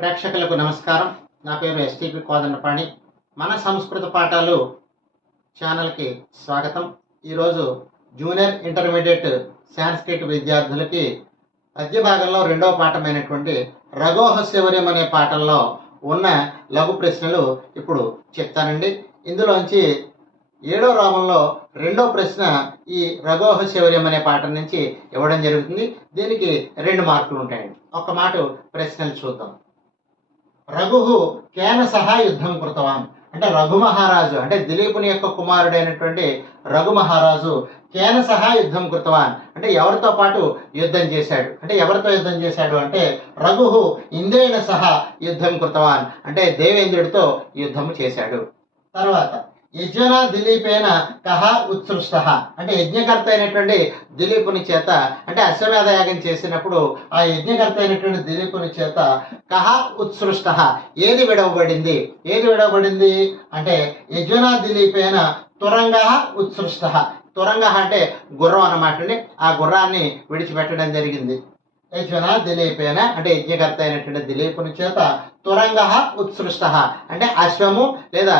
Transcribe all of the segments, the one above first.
ప్రేక్షకులకు నమస్కారం. నా పేరు ఎస్టీపీ కోదండపాణి. మన సంస్కృత పాఠాలు ఛానల్కి స్వాగతం. ఈరోజు జూనియర్ ఇంటర్మీడియట్ సాంస్క్రిట్ విద్యార్థులకి పద్య భాగంలో రెండవ పాఠమైనటువంటి రఘోహశౌర్యం అనే పాఠంలో ఉన్న లఘు ప్రశ్నలు ఇప్పుడు చెప్తానండి. ఇందులోంచి 7వ రామంలో రెండో ప్రశ్న ఈ రఘోహశౌర్యం అనే పాఠం నుంచి ఇవ్వడం జరుగుతుంది. దీనికి 2 మార్కులు ఉంటాయండి. ఒక మాట ప్రశ్నలు చూద్దాం. రఘు కేన సహా యుద్ధం కృతవాన్ అంటే రఘు మహారాజు అంటే దిలీపుని యొక్క కుమారుడైనటువంటి రఘు మహారాజు కేన సహా యుద్ధం కృతవాన్ అంటే ఎవరితో పాటు యుద్ధం చేశాడు. అంటే ఎవరితో యుద్ధం చేశాడు అంటే రఘు ఇంద్రేణ సహా యుద్ధం కృతవాన్ అంటే దేవేంద్రుడితో యుద్ధం చేశాడు. తర్వాత యజ్ఞ దిలీపేన కహ ఉత్సృష్ట అంటే యజ్ఞకర్త అయినటువంటి దిలీపుని చేత అంటే అశ్వమేధ యాగం చేసినప్పుడు ఆ యజ్ఞకర్త అయినటువంటి దిలీపుని చేత కహ ఉత్సృష్ట ఏది విడవబడింది అంటే యజ్ఞ దిలీపేన తురంగ ఉత్సృష్ట. తురంగ అంటే గుర్రం అన్నమాట అండి. ఆ గుర్రాన్ని విడిచిపెట్టడం జరిగింది. యజ్ఞ దిలీపేన అంటే యజ్ఞకర్త అయినటువంటి దిలీపుని చేత తురంగ ఉత్సృష్ట అంటే అశ్వము లేదా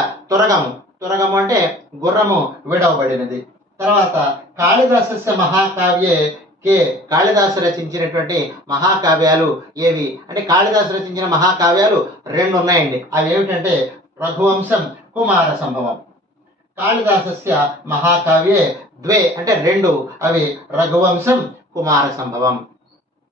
తురగము అంటే గుర్రము విడవబడినది. తర్వాత కాళిదాసస్య మహాకావ్యే కాళిదాసు రచించినటువంటి మహాకావ్యాలు ఏవి అంటే కాళిదాసు రచించిన మహాకావ్యాలు 2 ఉన్నాయండి. అవి ఏమిటంటే రఘువంశం, కుమార సంభవం. కాళిదాసస్య మహాకావ్యే 2 అంటే 2 అవి రఘువంశం, కుమార సంభవం.